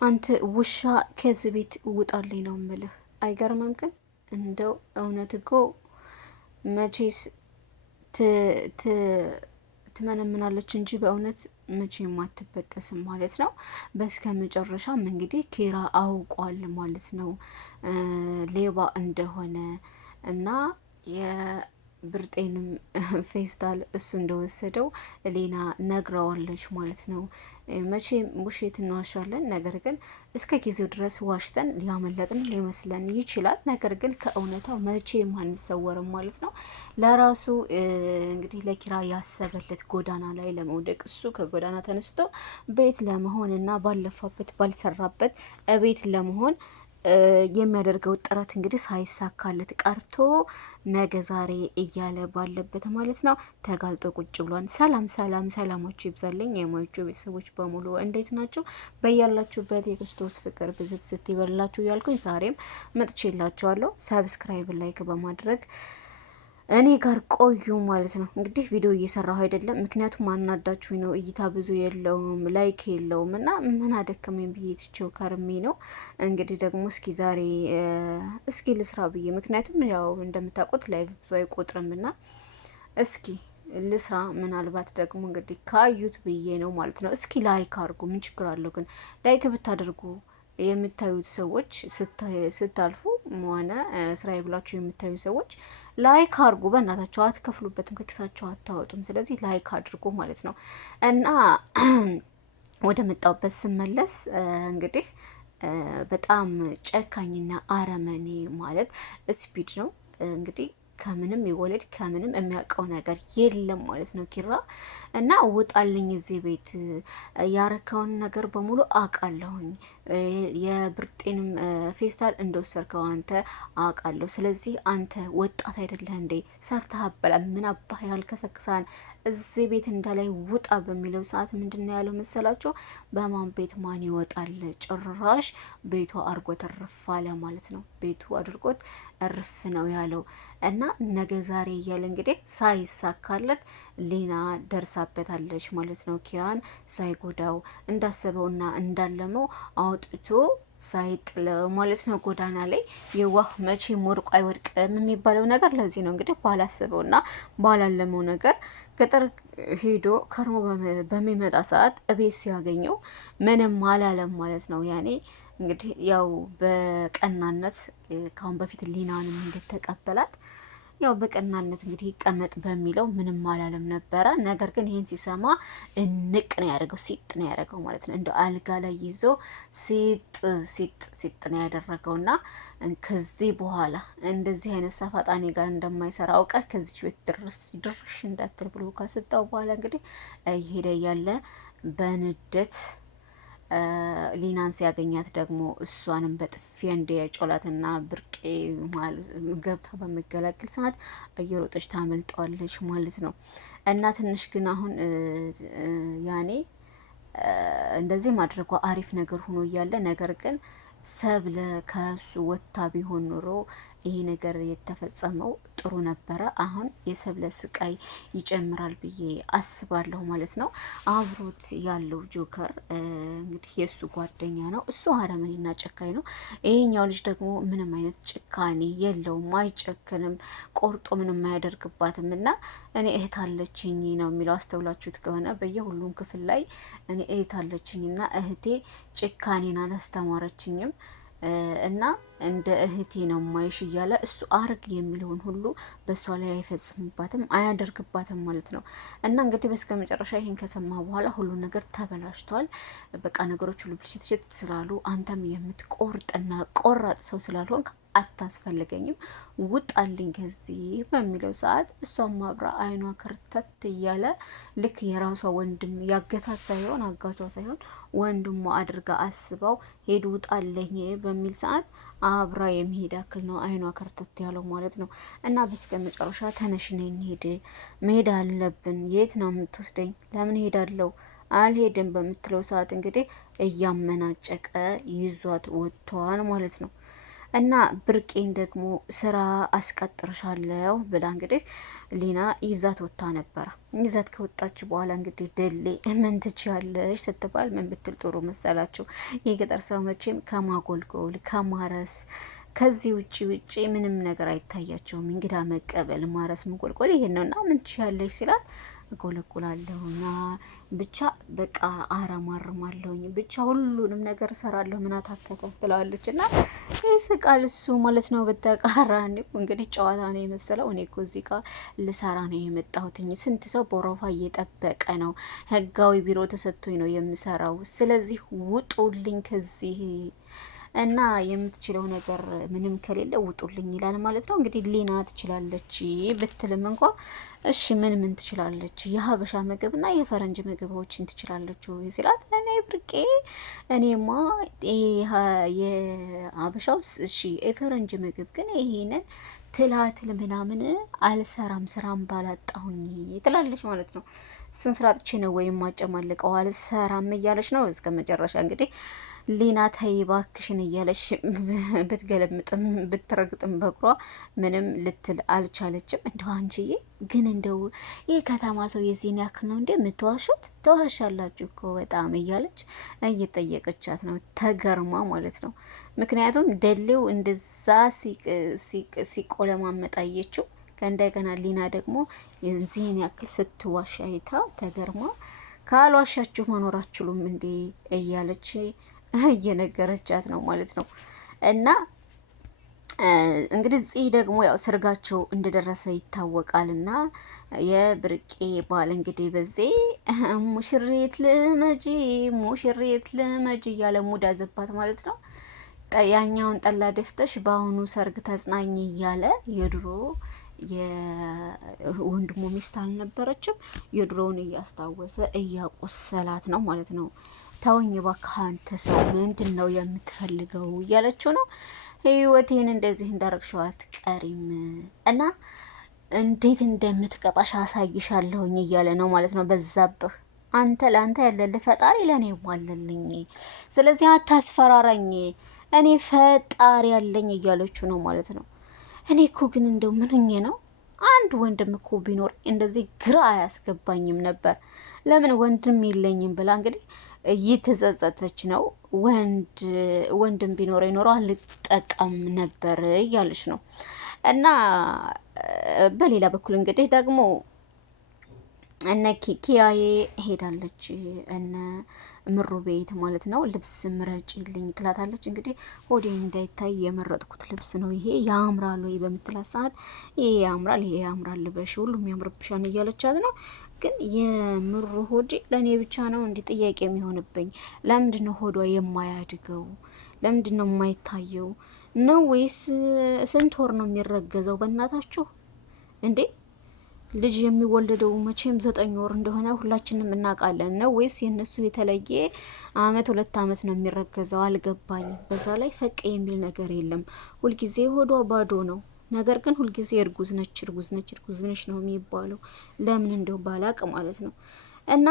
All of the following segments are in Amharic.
አንተ ውሻ ከዚህ ቤት ውጣልኝ ነው ምልህ። አይገርምም? ግን እንደው እውነት እኮ መቼስ ትመነምናለች እንጂ በእውነት መቼም አትበጠስም ማለት ነው። በስከ መጨረሻም እንግዲህ ኪራ አውቋል ማለት ነው ሌባ እንደሆነ እና ብርጤንም ፌስታል እሱ እንደወሰደው ሌና ነግረዋለች ማለት ነው። መቼም ውሸት እንዋሻለን፣ ነገር ግን እስከ ጊዜው ድረስ ዋሽተን ሊያመለጥን ሊመስለን ይችላል። ነገር ግን ከእውነታው መቼም አንሰወርም ማለት ነው። ለራሱ እንግዲህ ለኪራ ያሰበለት ጎዳና ላይ ለመውደቅ እሱ ከጎዳና ተነስቶ ቤት ለመሆን እና ባለፋበት ባልሰራበት ቤት ለመሆን የሚያደርገው ጥረት እንግዲህ ሳይሳካለት ቀርቶ ነገ ዛሬ እያለ ባለበት ማለት ነው ተጋልጦ ቁጭ ብሏል። ሰላም ሰላም፣ ሰላማችሁ ይብዛልኝ የማይቹ ቤተሰቦች በሙሉ እንዴት ናችሁ? በያላችሁበት የክርስቶስ ፍቅር ብዝት ስትይበላችሁ ያልኩኝ ዛሬም መጥቼላችኋለሁ። ሰብስክራይብ ላይክ በማድረግ እኔ ጋር ቆዩ ማለት ነው። እንግዲህ ቪዲዮ እየሰራሁ አይደለም፣ ምክንያቱም አናዳችሁ ነው። እይታ ብዙ የለውም፣ ላይክ የለውም እና ምን አደከመኝ ብዬ ትቼው ከርሜ ነው። እንግዲህ ደግሞ እስኪ ዛሬ እስኪ ልስራ ብዬ፣ ምክንያቱም ያው እንደምታውቁት ላይቭ ብዙ አይቆጥርም እና እስኪ ልስራ። ምናልባት ደግሞ እንግዲህ ካዩት ብዬ ነው ማለት ነው። እስኪ ላይክ አድርጉ፣ ምን ችግር አለው? ግን ላይክ ብታደርጉ የምታዩት ሰዎች ስታልፉ ሆነ ስራዬ ብላችሁ የምታዩ ሰዎች ላይክ አድርጉ። በእናታቸው አትከፍሉበትም፣ ከኪሳቸው አታወጡም። ስለዚህ ላይክ አድርጉ ማለት ነው። እና ወደ መጣሁበት ስመለስ እንግዲህ በጣም ጨካኝና አረመኔ ማለት ስፒድ ነው እንግዲህ ከምንም ይወለድ ከምንም የሚያውቀው ነገር የለም ማለት ነው ኪራ። እና ውጣልኝ እዚህ ቤት ያረከውን ነገር በሙሉ አውቃለሁኝ። የብርጤንም ፌስታል እንደወሰድከው አንተ አውቃለሁ። ስለዚህ አንተ ወጣት አይደለህ እንዴ? ሰርተህ አበላ ምን አባህ ያልከሰክሳን እዚህ ቤት እንዳላይ ውጣ በሚለው ሰዓት ምንድን ነው ያለው መሰላችሁ? በማን ቤት ማን ይወጣል? ጭራሽ ቤቱ አድርጎት እርፍ አለ ማለት ነው። ቤቱ አድርጎት እርፍ ነው ያለው እና ነገ ዛሬ እያለ እንግዲህ ሳይሳካለት ሊና ደርሳበታለች ማለት ነው። ኪራን ሳይጎዳው እንዳሰበውና እንዳለመው አውጥቶ ሳይጥለው ማለት ነው ጎዳና ላይ። የዋህ መቼም ወድቆ አይወድቅም የሚባለው ነገር ለዚህ ነው። እንግዲህ ባላሰበውና ባላለመው ነገር ገጠር ሄዶ ከርሞ በሚመጣ ሰዓት እቤት ሲያገኘው ምንም አላለም ማለት ነው። ያኔ እንግዲህ ያው በቀናነት ካሁን በፊት ሊናንም እንደተቀበላት ያው በቀናነት እንግዲህ ይቀመጥ በሚለው ምንም አላለም ነበረ። ነገር ግን ይህን ሲሰማ እንቅ ነው ያደረገው፣ ሲጥ ነው ያደረገው ማለት ነው። እንደ አልጋ ላይ ይዞ ሲጥ ነው ያደረገውና ከዚህ በኋላ እንደዚህ አይነት ሰፋጣኔ ጋር እንደማይሰራ አውቀህ ከዚች ቤት ድርሽ እንዳትል ብሎ ካሰጣው በኋላ እንግዲህ እየሄደ ያለ በንደት ሊናን ሲያገኛት ደግሞ እሷንም በጥፊ እንደ ጮላትና ብርቄ ገብታ በመገላገል ሰዓት እየሮጠች ታመልጠዋለች ማለት ነው። እና ትንሽ ግን አሁን ያኔ እንደዚህ ማድረጓ አሪፍ ነገር ሆኖ እያለ ነገር ግን ሰብለ ከሱ ወታ ቢሆን ኖሮ ይሄ ነገር የተፈጸመው ጥሩ ነበረ። አሁን የሰብለ ስቃይ ይጨምራል ብዬ አስባለሁ ማለት ነው። አብሮት ያለው ጆከር እንግዲህ የእሱ ጓደኛ ነው። እሱ አረመኔና ጨካኝ ነው። ይሄኛው ልጅ ደግሞ ምንም አይነት ጭካኔ የለውም፣ አይጨክንም፣ ቆርጦ ምንም አያደርግባትም። እና እኔ እህት አለችኝ ነው የሚለው። አስተውላችሁት ከሆነ በየሁሉም ክፍል ላይ እኔ እህት አለችኝና እህቴ ጭካኔን አላስተማረችኝም እና እንደ እህቴ ነው ማይሽ እያለ እሱ አርግ የሚለውን ሁሉ በሷ ላይ አይፈጽምባትም አያደርግባትም ማለት ነው። እና እንግዲህ በስከ መጨረሻ ይሄን ከሰማ በኋላ ሁሉ ነገር ተበላሽቷል። በቃ ነገሮች ሁሉ ብልሽት ስላሉ አንተም የምትቆርጥና ቆራጥ ሰው ስላልሆንክ አታስፈልገኝም፣ ውጣልኝ ከዚህ በሚለው ሰዓት እሷም አብራ አይኗ ክርተት እያለ ልክ የራሷ ወንድም ያገታት ሳይሆን አጋቿ ሳይሆን ወንድሟ አድርጋ አስባው ሄዱ ውጣልኝ በሚል ሰዓት አብራ የሚሄድ ያክል ነው አይኗ ከርተት ያለው ማለት ነው። እና በስከ መጨረሻ ተነሽ ነይ እንሂድ፣ መሄድ አለብን። የት ነው የምትወስደኝ? ለምን ሄዳለሁ? አልሄድም በምትለው ሰዓት እንግዲህ እያመናጨቀ ይዟት ወጥቷል ማለት ነው። እና ብርቄን ደግሞ ስራ አስቀጥርሻለሁ ብላ እንግዲህ ሊና ይዛት ወጥታ ነበረ። ይዛት ከወጣች በኋላ እንግዲህ ደሌ ምን ትችያለሽ ስትባል ምን ብትል ጥሩ መሰላችሁ? የገጠር ሰው መቼም ከማጎልጎል ከማረስ ከዚህ ውጪ ምንም ነገር አይታያቸውም። እንግዳ መቀበል፣ ማረስ፣ መጎልጎል ይሄን ነውና ምን ትችያለሽ ሲላት እጎለጉላለሁና ብቻ በቃ አረማርማለሁኝ ብቻ ሁሉንም ነገር እሰራለሁ ምን አታከተ ትላለች። እና ይስቃል እሱ ማለት ነው። በተቃራኒው እንግዲህ ጨዋታ ነው የመሰለው። እኔ እኮ እዚህ ጋር ልሰራ ነው የመጣሁትኝ። ስንት ሰው በወረፋ እየጠበቀ ነው። ህጋዊ ቢሮ ተሰጥቶኝ ነው የምሰራው። ስለዚህ ውጡልኝ ከዚህ እና የምትችለው ነገር ምንም ከሌለ ውጡልኝ ይላል ማለት ነው። እንግዲህ ሊና ትችላለች ብትልም እንኳ እሺ ምን ትችላለች? የሀበሻ ምግብና የፈረንጅ ምግቦችን ትችላለች ሲላት እኔ ብርቄ እኔማ የሀበሻው እሺ የፈረንጅ ምግብ ግን ይሄንን ትላትል ምናምን አልሰራም ስራም ባላጣሁኝ ትላለች ማለት ነው። ስንስራጥቼ ነው ወይም ማጨማልቀው አልሰራም እያለች ነው። እስከ መጨረሻ እንግዲህ ሊና ተይ እባክሽን እያለች ብትገለምጥም ብትረግጥም በእግሯ ምንም ልትል አልቻለችም። እንደው አንቺዬ ግን እንደው ይህ ከተማ ሰው የዚህን ያክል ነው እንዴ የምትዋሹት? ተዋሻላችሁ እኮ በጣም እያለች እየጠየቀቻት ነው፣ ተገርማ ማለት ነው። ምክንያቱም ደሌው እንደዛ ሲቆለማመጥ አየችው። ከእንደገና ሊና ደግሞ የዚህን ያክል ስትዋሻ አይታ ተገርማ ካልዋሻችሁ መኖር አትችሉም እንዴ እያለች እየነገረቻት ነው ማለት ነው። እና እንግዲህ ፂ ደግሞ ያው ሰርጋቸው እንደደረሰ ይታወቃልና የብርቄ ባል እንግዲህ በዚህ ሙሽሬት ልመጂ እያለ ሙድ አዘባት ማለት ነው። ያኛውን ጠላ ደፍተሽ በአሁኑ ሰርግ ተጽናኝ እያለ የድሮ የወንድሙ ሚስት አልነበረችም የድሮውን እያስታወሰ እያቆሰላት ነው ማለት ነው። ተወኝ እባክህ አንተ ሰው ምንድን ነው የምትፈልገው እያለችው ነው። ህይወቴን እንደዚህ እንዳረግሽው አትቀሪም እና እንዴት እንደምትቀጣሽ አሳይሻለሁኝ እያለ ነው ማለት ነው። በዛብህ አንተ ለአንተ ያለልህ ፈጣሪ ለእኔ ዋለልኝ፣ ስለዚህ አታስፈራራኝ፣ እኔ ፈጣሪ ያለኝ እያለችው ነው ማለት ነው። እኔ እኮ ግን እንደው ምንኝ ነው አንድ ወንድም እኮ ቢኖር እንደዚህ ግራ አያስገባኝም ነበር። ለምን ወንድም የለኝም ብላ እንግዲህ እየተጸጸተች ነው። ወንድም ቢኖር ይኖረው አልጠቀም ነበር እያለች ነው። እና በሌላ በኩል እንግዲህ ደግሞ እነ ኪያዬ ሄዳለች እነ ምሩ ቤት ማለት ነው። ልብስ ምረጭልኝ ትላታለች። እንግዲህ ሆዴን እንዳይታይ የመረጥኩት ልብስ ነው ይሄ ያምራል ወይ በምትላት ሰዓት ይሄ ያምራል ልበሽ ሁሉም ያምርብሻን እያለቻት ነው። ግን የምሩ ሆዴ ለእኔ ብቻ ነው እንዲህ ጥያቄ የሚሆንብኝ። ለምንድን ነው ሆዷ የማያድገው? ለምንድን ነው የማይታየው ነው? ወይስ ስንት ወር ነው የሚረገዘው? በእናታችሁ እንዴ! ልጅ የሚወለደው መቼም 9 ወር እንደሆነ ሁላችንም እናውቃለን። ነው ወይስ የነሱ የተለየ አመት 2 አመት ነው የሚረገዘው? አልገባኝም። በዛ ላይ ፈቅ የሚል ነገር የለም። ሁልጊዜ ሆዷ ባዶ ነው። ነገር ግን ሁልጊዜ እርጉዝ ነች ነው የሚባለው። ለምን እንደው ባላቅ ማለት ነው። እና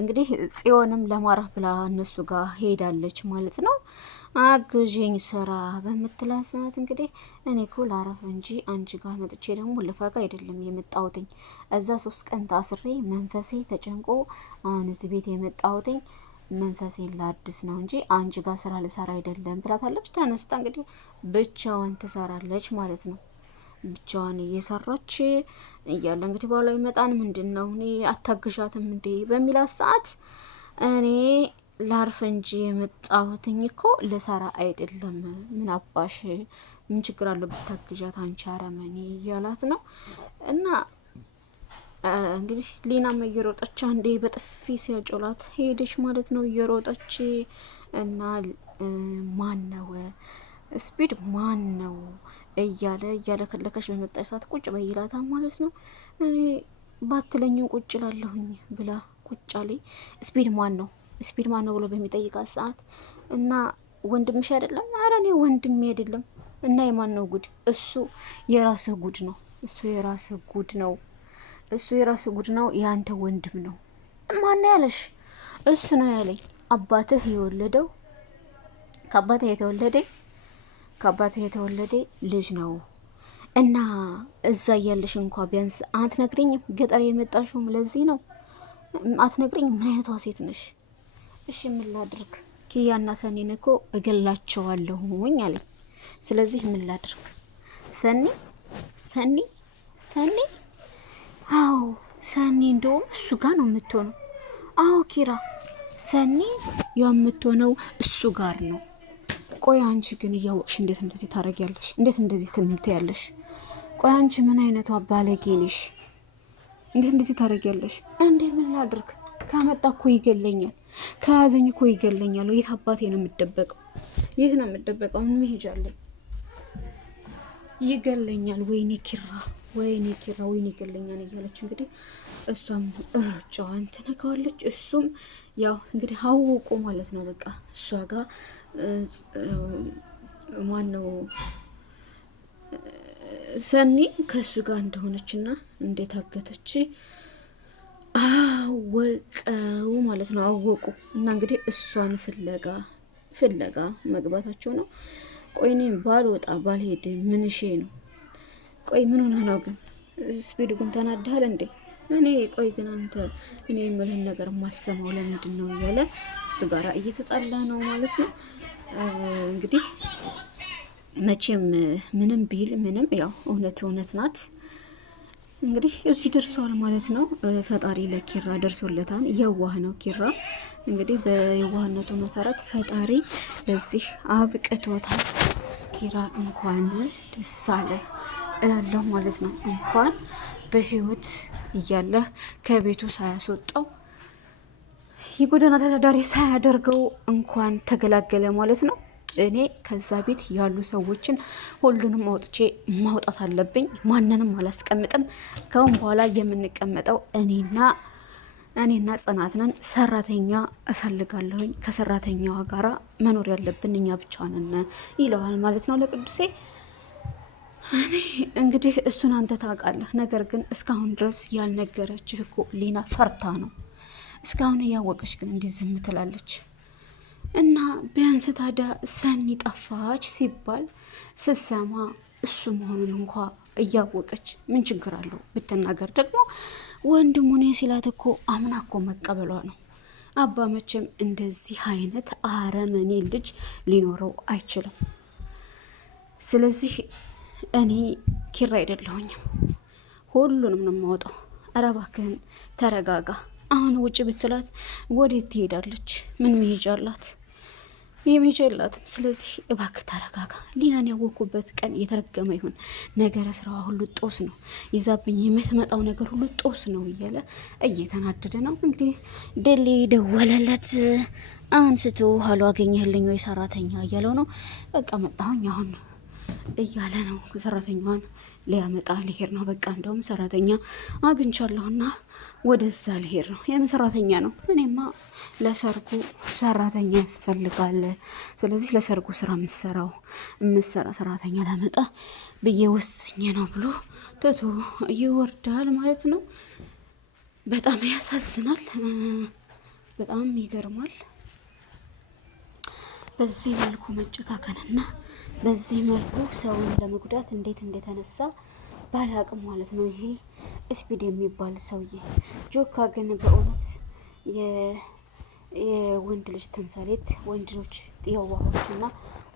እንግዲህ ጽዮንም ለማረፍ ብላ እነሱ ጋር ሄዳለች ማለት ነው። አግዥኝ ስራ በምትላት ሰዓት እንግዲህ እኔ እኮ ላረፍ እንጂ አንቺ ጋር መጥቼ ደግሞ ልፈጋ አይደለም የመጣሁትኝ። እዛ 3 ቀን ታስሬ መንፈሴ ተጨንቆ አሁን እዚህ ቤት የመጣሁትኝ መንፈሴን ላድስ ነው እንጂ አንቺ ጋር ስራ ልሰራ አይደለም ብላታለች። ተነስታ እንግዲህ ብቻዋን ትሰራለች ማለት ነው። ብቻዋን እየሰራች እያለ እንግዲህ ባሏ ይመጣን ምንድን ነው እኔ አታግዣትም እንዴ በሚላት ሰዓት እኔ ላርፍ እንጂ የመጣሁትኝ እኮ ልሰራ አይደለም። ምን አባሽ ምን ችግር አለው ብታግዣት አንቺ አረመኔ እያላት ነው። እና እንግዲህ ሊናም እየሮጠች አንዴ በጥፊ ሲያጮላት ሄደች ማለት ነው እየሮጠች። እና ማን ነው ስፒድ ማን ነው እያለ ከለከሽ በመጣች ሰዓት ቁጭ በይላታ ማለት ነው። እኔ ባትለኝም ቁጭ ላለሁኝ ብላ ቁጭ አለኝ። ስፒድ ማን ነው ብሎ በሚጠይቃት ሰዓት እና ወንድምሽ አይደለም? ኧረ እኔ ወንድሜ አይደለም። እና የማን ነው ጉድ? እሱ የራስህ ጉድ ነው። እሱ የራስህ ጉድ ነው። የአንተ ወንድም ነው። ማን ያለሽ? እሱ ነው ያለኝ። አባትህ የወለደው ከአባቴ የተወለደ ልጅ ነው እና እዛ እያለሽ እንኳ ቢያንስ አትነግሪኝም? ገጠር የመጣሽውም ለዚህ ነው አትነግሪኝም? ምን አይነቷ ሴት ነሽ? እሺ ምን ላድርግ? ኪያና ሰኒን እኮ እገላቸዋለሁኝ አለኝ። ስለዚህ ምን ላድርግ? ሰኒ ሰኒ ሰኒ አዎ ሰኒ እንደውም እሱ ጋር ነው የምትሆነው። አዎ ኪራ ሰኒ የምትሆነው እሱ ጋር ነው። ቆይ አንቺ ግን እያወቅሽ እንዴት እንደዚህ ታረጊያለሽ? እንዴት እንደዚህ ትምትያለሽ? ቆይ አንቺ ምን አይነቷ ባለጌ ነሽ? እንዴት እንደዚህ ታረጊያለሽ? እንዴ ምን ላድርግ? ከመጣ እኮ ይገለኛል፣ ከያዘኝ እኮ ይገለኛል። የት አባቴ ነው የምደበቀው? የት ነው የምደበቀው? ምን መሄጃለኝ? ይገለኛል። ወይኔ ኪራ ወይኔ ኪራ ወይኔ ይገለኛል እያለች እንግዲህ እሷም ሩጫዋን ትነካዋለች። እሱም ያው እንግዲህ አወቁ ማለት ነው። በቃ እሷ ጋር ማነው ሰኒ ከእሱ ጋር እንደሆነችና እንዴት አገተች አወቀው ማለት ነው። አወቁ እና እንግዲህ እሷን ፍለጋ መግባታቸው ነው። ቆይ እኔ ባልወጣ ባልሄድ ምንሼ ነው? ቆይ ምን ሆነህ ነው ግን? ስፒድ ግን ተናድሃል እንዴ? እኔ ቆይ ግን አንተ እኔ የምልህን ነገር ማሰማው ለምንድን ነው እያለ እሱ ጋር እየተጣላ ነው ማለት ነው። እንግዲህ መቼም ምንም ቢል ምንም ያው እውነት ናት። እንግዲህ እዚህ ደርሰዋል ማለት ነው። ፈጣሪ ለኪራ ደርሶለታል። የዋህ ነው ኪራ። እንግዲህ በየዋህነቱ መሰረት ፈጣሪ ለዚህ አብቅቶታል። ኪራ እንኳን ደስ አለ እላለሁ ማለት ነው። እንኳን በህይወት እያለህ ከቤቱ ሳያስወጣው የጎዳና ተዳዳሪ ሳያደርገው እንኳን ተገላገለ ማለት ነው። እኔ ከዛ ቤት ያሉ ሰዎችን ሁሉንም አውጥቼ ማውጣት አለብኝ። ማንንም አላስቀምጥም። ከአሁን በኋላ የምንቀመጠው እኔና ጽናት ነን። ሰራተኛ እፈልጋለሁኝ። ከሰራተኛዋ ጋራ መኖር ያለብን እኛ ብቻ ነን ይለዋል ማለት ነው ለቅዱሴ። እኔ እንግዲህ እሱን አንተ ታውቃለህ። ነገር ግን እስካሁን ድረስ ያልነገረችህ እኮ ሌና ፈርታ ነው። እስካሁን እያወቀች ግን እንዴት ዝም ትላለች? እና ቢያንስ ታዲያ ሰኒ ጠፋች ሲባል ስትሰማ እሱ መሆኑን እንኳ እያወቀች ምን ችግር አለው ብትናገር? ደግሞ ወንድሙ ነኝ ሲላት እኮ አምና እኮ መቀበሏ ነው። አባ መቼም እንደዚህ አይነት አረመኔ ልጅ ሊኖረው አይችልም። ስለዚህ እኔ ኪራ አይደለሁኝም፣ ሁሉንም ነው የማወጣው። ኧረ እባክህን ተረጋጋ። አሁን ውጭ ብትላት ወዴት ትሄዳለች? ምን መሄጃ አላት? የመሄጃ የላትም። ስለዚህ እባክህ ተረጋጋ። ሊናን ያወኩበት ቀን የተረገመ ይሁን። ነገረ ስራዋ ሁሉ ጦስ ነው ይዛብኝ፣ የምትመጣው ነገር ሁሉ ጦስ ነው እያለ እየተናደደ ነው። እንግዲህ ደሌ ደወለለት። አንስቶ ሀሎ አገኘህልኝ ወይ ሰራተኛ እያለው ነው። በቃ መጣሁኝ አሁን እያለ ነው። ሰራተኛዋን ሊያመጣ ሊሄድ ነው። በቃ እንደውም ሰራተኛ አግኝቻለሁና ወደዛ ሊሄድ ነው። የምን ሰራተኛ ነው? እኔማ ለሰርጉ ሰራተኛ ያስፈልጋል። ስለዚህ ለሰርጉ ስራ የምሰራ ሰራተኛ ላመጣ ብዬ ወስኜ ነው ብሎ ትቶ ይወርዳል ማለት ነው። በጣም ያሳዝናል። በጣም ይገርማል። በዚህ መልኩ መጨካከንና በዚህ መልኩ ሰውን ለመጉዳት እንዴት እንደተነሳ ባላቅም ማለት ነው። ይሄ ስፒድ የሚባል ሰውዬ ጆካ ግን በእውነት የወንድ ልጅ ተምሳሌት፣ ወንዶች የዋሆችና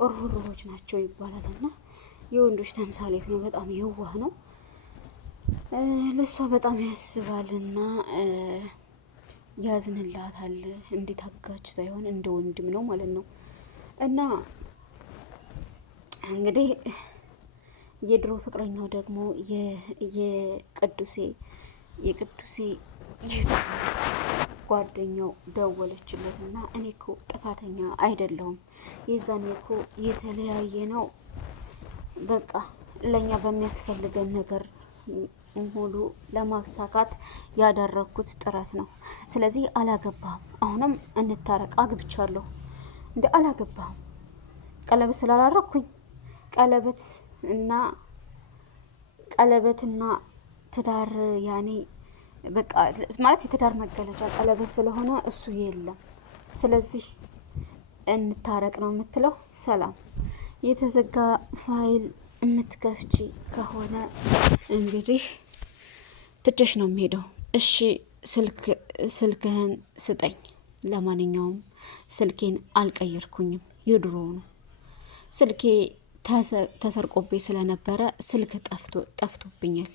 ሩህሩሆች ናቸው ይባላል እና የወንዶች ተምሳሌት ነው። በጣም የዋህ ነው። ለሷ በጣም ያስባልና ያዝንላታል። እንዴት አጋች ሳይሆን እንደ ወንድም ነው ማለት ነው። እና እንግዲህ የድሮ ፍቅረኛው ደግሞ የቅዱሴ ጓደኛው ደወለችለት እና እኔ እኮ ጥፋተኛ አይደለሁም፣ የዛኔ እኮ የተለያየ ነው። በቃ ለእኛ በሚያስፈልገን ነገር ሙሉ ለማሳካት ያደረግኩት ጥረት ነው። ስለዚህ አላገባህም፣ አሁንም እንታረቅ። አግብቻለሁ እንደ አላገባህም ቀለበት ስላላረኩኝ ቀለበትና ትዳር ያኔ በቃ ማለት የትዳር መገለጫ ቀለበት ስለሆነ እሱ የለም። ስለዚህ እንታረቅ ነው የምትለው። ሰላም የተዘጋ ፋይል የምትከፍቺ ከሆነ እንግዲህ ትችሽ ነው የሚሄደው። እሺ ስልክህን ስጠኝ። ለማንኛውም ስልኬን አልቀየርኩኝም፣ የድሮ ነው። ስልኬ ተሰርቆቤ ስለነበረ ስልክ ጠፍቶብኛል።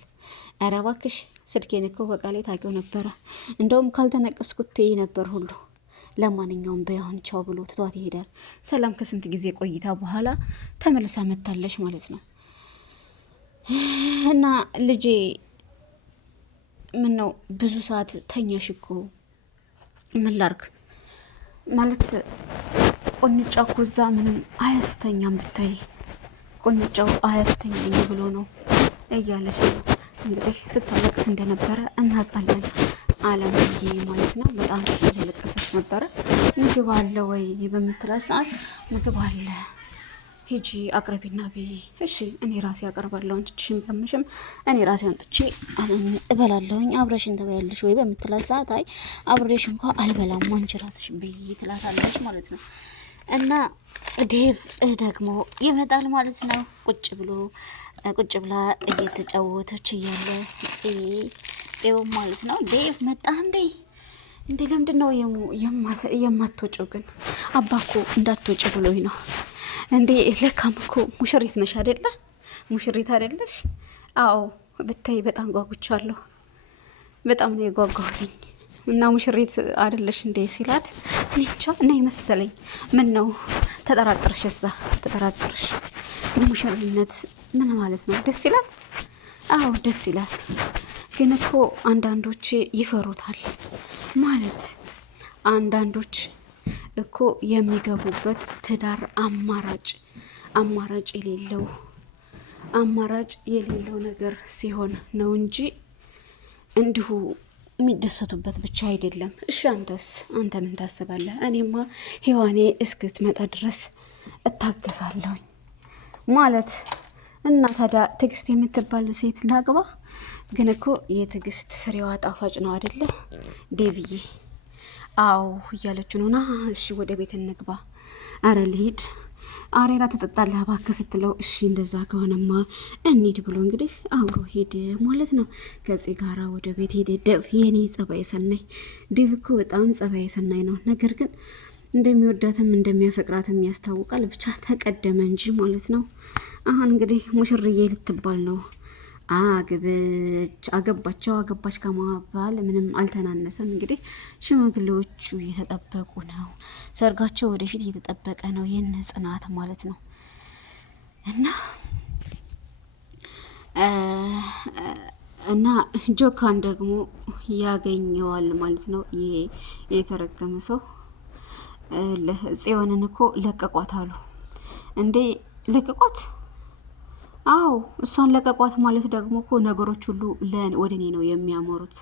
ኧረ እባክሽ ስልኬን እኮ በቃሌ ታውቂው ነበረ። እንደውም ካልተነቀስኩት ትይ ነበር ሁሉ። ለማንኛውም በያሁን ቻው ብሎ ትቷት ይሄዳል። ሰላም ከስንት ጊዜ ቆይታ በኋላ ተመልሳ መታለች ማለት ነው። እና ልጄ ምን ነው ብዙ ሰዓት ተኛሽ እኮ። ምን ላርግ ማለት ቁንጫ እኮ እዛ ምንም አያስተኛም፣ ብታይ ቁንጫው አያስተኛኝ ብሎ ነው እያለች ነው እንግዲህ ስታለቅስ እንደነበረ እናውቃለን። አለምዬ ማለት ነው በጣም እያለቀሰች ነበረ። ምግብ አለ ወይ በምትላት ሰዓት ምግብ አለ ሂጂ አቅርቢና ብዬ፣ እሺ እኔ ራሴ አቀርባለሁ አንቺም ቀምሽም እኔ ራሴ አንጥቼ እበላለሁኝ አብረሽን ትበያለሽ ወይ በምትላት ሰዓት አይ አብሬሽ እንኳ አልበላም አንቺ ራስሽ ብዬ ትላታለች ማለት ነው። እና ዴቭ ደግሞ ይመጣል ማለት ነው። ቁጭ ብላ እየተጫወተች እያለ ጽው ማለት ነው። ዴቭ መጣ እንዴ ለምንድን ነው የማትወጪው ግን? አባኮ እንዳትወጪ ብሎኝ ነው እንዴ። ለካም እኮ ሙሽሪት ነሽ አይደለ? ሙሽሪት አይደለሽ? አዎ ብታይ በጣም ጓጉቻለሁ። በጣም ነው የጓጓሁኝ። እና ሙሽሪት አይደለሽ እንዴ ሲላት እንጃ እና ይመሰለኝ። ምን ነው ተጠራጥርሽ? እዛ ተጠራጥርሽ ግን ሙሽሪነት ምን ማለት ነው? ደስ ይላል። አዎ ደስ ይላል። ግን እኮ አንዳንዶች ይፈሩታል ማለት አንዳንዶች እኮ የሚገቡበት ትዳር አማራጭ የሌለው ነገር ሲሆን ነው እንጂ እንዲሁ የሚደሰቱበት ብቻ አይደለም። እሺ አንተ ምን ታስባለህ? እኔማ ሔዋኔ እስክትመጣ ድረስ እታገሳለሁኝ ማለት እና ታዲያ ትዕግስት የምትባል ሴት ላግባ? ግን እኮ የትዕግስት ፍሬዋ ጣፋጭ ነው አይደለ ዴብዬ? አዎ እያለች ነው። ና እሺ ወደ ቤት እንግባ። አረ ልሂድ፣ አሬራ ትጠጣለህ እባክህ ስትለው እሺ እንደዛ ከሆነማ እንሂድ ብሎ እንግዲህ አብሮ ሄድ ማለት ነው። ከዚህ ጋራ ወደ ቤት ሄደ። ደብ የኔ ጸባይ ሰናይ ዴቭ እኮ በጣም ጸባይ ሰናይ ነው። ነገር ግን እንደሚወዳትም እንደሚያፈቅራትም ያስታውቃል። ብቻ ተቀደመ እንጂ ማለት ነው። አሁን እንግዲህ ሙሽርዬ ልትባል ነው። አገባች ከማባል ምንም አልተናነሰም። እንግዲህ ሽማግሌዎቹ እየተጠበቁ ነው። ሰርጋቸው ወደፊት እየተጠበቀ ነው። የነ ጽናት ማለት ነው። እና ጆካን ደግሞ ያገኘዋል ማለት ነው። ይሄ የተረገመ ሰው ጽዮንን እኮ ለቀቋት አሉ እንዴ? ለቀቋት? አዎ እሷን ለቀቋት ማለት ደግሞ እኮ ነገሮች ሁሉ ወደ እኔ ነው የሚያመሩት።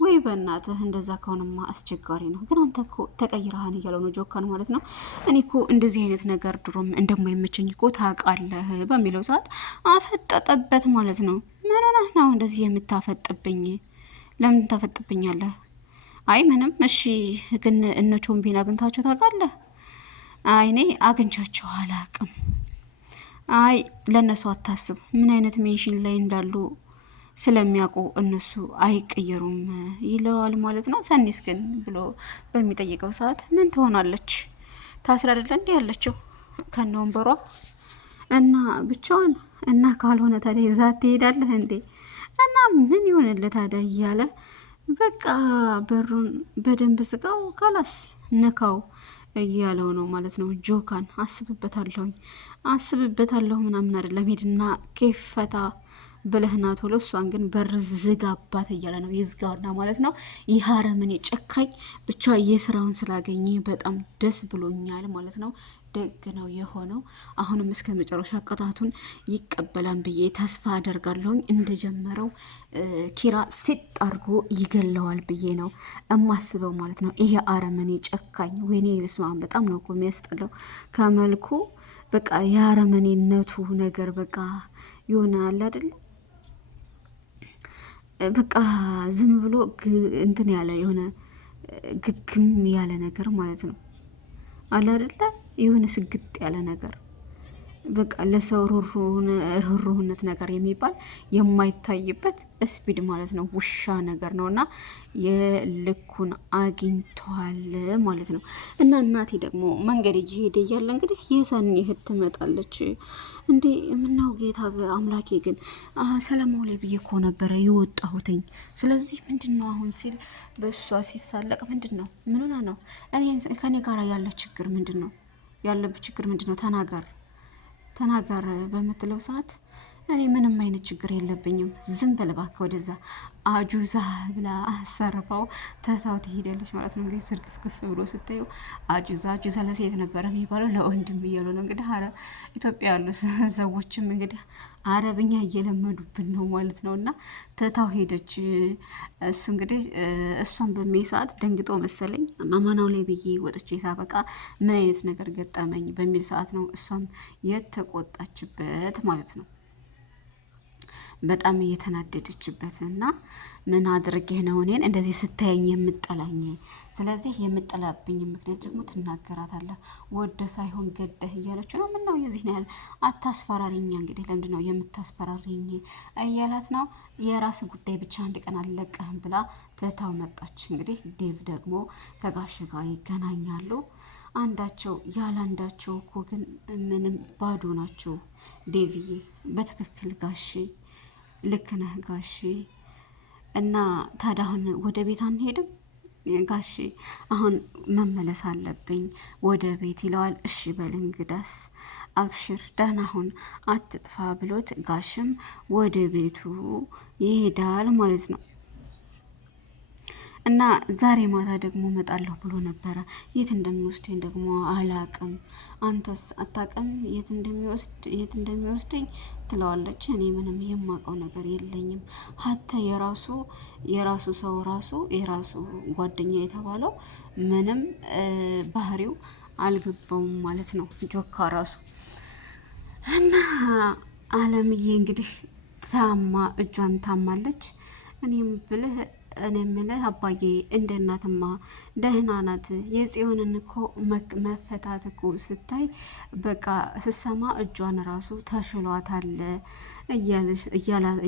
ወይ በእናትህ እንደዛ ከሆነማ አስቸጋሪ ነው። ግን አንተ እኮ ተቀይረሃን እያለው ነው ጆካን ማለት ነው። እኔ እኮ እንደዚህ አይነት ነገር ድሮም እንደማይመቸኝ እኮ ታውቃለህ በሚለው ሰዓት አፈጠጠበት ማለት ነው። ምን ሆነህ ነው እንደዚህ የምታፈጥብኝ? ለምን ታፈጥብኛለህ? አይ ምንም። እሺ ግን እነ ቾምቤን አግኝታቸው ታውቃለህ? አይ እኔ አግኝቻቸው አላውቅም። አይ ለእነሱ አታስብ፣ ምን አይነት ሜንሽን ላይ እንዳሉ ስለሚያውቁ እነሱ አይቀየሩም ይለዋል ማለት ነው። ሰኒስ ግን ብሎ በሚጠይቀው ሰዓት ምን ትሆናለች? ታስራ አይደለ እንዲ ያለችው ከነ ወንበሯ እና ብቻዋን እና ካልሆነ ታዲያ ይዛ ትሄዳለህ እንዴ? እና ምን ይሆንልህ ታዲያ እያለ በቃ በሩን በደንብ ስጋው ካላስ ንካው እያለው ነው ማለት ነው። ጆካን አስብበታለሁ ምናምን አይደለም፣ ሄድና ኬፈታ ብለህና ቶሎ እሷን ግን በር ዝጋባት እያለ ነው። ይዝጋውና ማለት ነው። ይህ አረመኔ ጨካኝ ብቻ የስራውን ስላገኘ በጣም ደስ ብሎኛል ማለት ነው። ደግ ነው የሆነው። አሁንም እስከ መጨረሻ ቅጣቱን ይቀበላል ብዬ ተስፋ አደርጋለሁኝ። እንደጀመረው ኪራ ሴት አድርጎ ይገለዋል ብዬ ነው እማስበው ማለት ነው። ይሄ አረመኔ ጨካኝ ወይኔ በስማም በጣም ነው እኮ የሚያስጠላው ከመልኩ በቃ የአረመኔነቱ ነገር በቃ ይሆናል አይደለ? በቃ ዝም ብሎ እንትን ያለ የሆነ ግግም ያለ ነገር ማለት ነው። አለ አይደለ የሆነ ስግጥ ያለ ነገር በቃ ለሰው ሩህሩህነት ነገር የሚባል የማይታይበት ስፒድ ማለት ነው። ውሻ ነገር ነው እና የልኩን አግኝቷል ማለት ነው። እና እናቴ ደግሞ መንገድ እየሄደ እያለ እንግዲህ የሰኒ እህት ትመጣለች። እንዴ ምነው ጌታ አምላኬ ግን ሰላማው ላይ ብዬ እኮ ነበረ የወጣሁትኝ። ስለዚህ ምንድን ነው አሁን ሲል በእሷ ሲሳለቅ ምንድን ነው ምን ሆነ ነው ከኔ ጋር ያለ ችግር ምንድን ነው ያለብህ ችግር ምንድን ነው ተናገር በምትለው ሰዓት እኔ ምንም አይነት ችግር የለብኝም፣ ዝም በል እባክህ ወደዛ አጁዛ ብላ አሰርፋው ተታው ትሄዳለች ማለት ነው። እንግዲህ ዝርግፍግፍ ብሎ ስታየው አጁዛ ለሴት ነበረ የሚባለው ለወንድም እያሉ ነው እንግዲህ። ኢትዮጵያ ያሉ ሰዎችም እንግዲህ አረብኛ እየለመዱብን ነው ማለት ነው። እና ተታው ሄደች። እሱ እንግዲህ እሷን በሚያይ ሰዓት ደንግጦ መሰለኝ ማማናው ላይ ብዬ ወጥቼ ሳበቃ ምን አይነት ነገር ገጠመኝ በሚል ሰዓት ነው እሷም የተቆጣችበት ማለት ነው። በጣም እየተናደደችበት እና ምን አድርጌህ ነው እኔን እንደዚህ ስታየኝ የምጠላኝ? ስለዚህ የምጠላብኝ ምክንያት ደግሞ ትናገራታለህ። ወደ ሳይሆን ገደህ እያለችው ነው። ምነው የዚህ ነው ያለ አታስፈራሪኝ። እንግዲህ ለምንድን ነው የምታስፈራሪኝ እያላት ነው። የራስ ጉዳይ ብቻ አንድ ቀን አልለቀህም ብላ ትታው መጣች። እንግዲህ ዴቭ ደግሞ ከጋሽ ጋር ይገናኛሉ። አንዳቸው ያላንዳቸው እኮ ግን ምንም ባዶ ናቸው። ዴቭዬ በትክክል ጋሽ ልክ ነህ ጋሺ። እና ታዲያ አሁን ወደ ቤት አንሄድም ጋሺ? አሁን መመለስ አለብኝ ወደ ቤት ይለዋል። እሺ በል እንግዳስ አብሽር ደህና ሁን አትጥፋ ብሎት ጋሽም ወደ ቤቱ ይሄዳል ማለት ነው። እና ዛሬ ማታ ደግሞ እመጣለሁ ብሎ ነበረ። የት እንደሚወስደኝ ደግሞ አላቅም። አንተስ አታቅም የት እንደሚወስደኝ ትለዋለች። እኔ ምንም የማውቀው ነገር የለኝም። ሀተ የራሱ ሰው የራሱ ጓደኛ የተባለው ምንም ባህሪው አልገባውም ማለት ነው። ጆካ ራሱ እና አለምዬ እንግዲህ እጇን ታማለች። እኔ ምልህ አባዬ እንደ እናትማ ደህና ናት። የጽዮንን እኮ መፈታት እኮ ስታይ በቃ ስሰማ እጇን ራሱ ተሽሏታል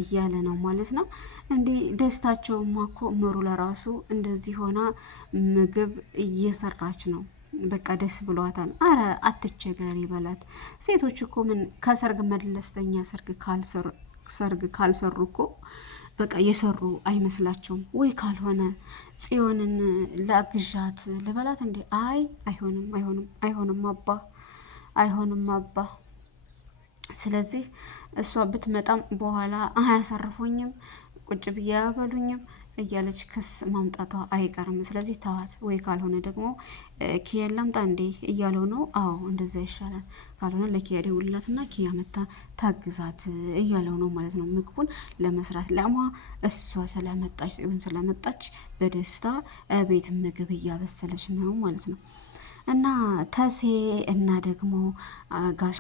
እያለ ነው ማለት ነው። እንዴ ደስታቸውማ እኮ ምሩ ለራሱ እንደዚህ ሆና ምግብ እየሰራች ነው። በቃ ደስ ብሏታል። አረ አትቸገሪ በላት። ሴቶች እኮ ምን ከሰርግ መለስተኛ ሰርግ ካልሰሩ እኮ በቃ የሰሩ አይመስላቸውም ወይ? ካልሆነ ጽዮንን ለግዣት ልበላት እንዴ? አይ አይሆንም አባ። ስለዚህ እሷ ብትመጣም በኋላ አያሳርፉኝም፣ ቁጭ ብዬ አያበሉኝም እያለች ክስ ማምጣቷ አይቀርም። ስለዚህ ተዋት። ወይ ካልሆነ ደግሞ ኪያ ላምጣ እንዴ እያለው ነው። አዎ እንደዛ ይሻላል። ካልሆነ ለኪያ ደውልላትና ኪያ መታ ታግዛት እያለው ነው ማለት ነው። ምግቡን ለመስራት እሷ ስለመጣች ጽዮን ስለመጣች በደስታ ቤት ምግብ እያበሰለች ነው ማለት ነው። እና ተሴ እና ደግሞ ጋሽ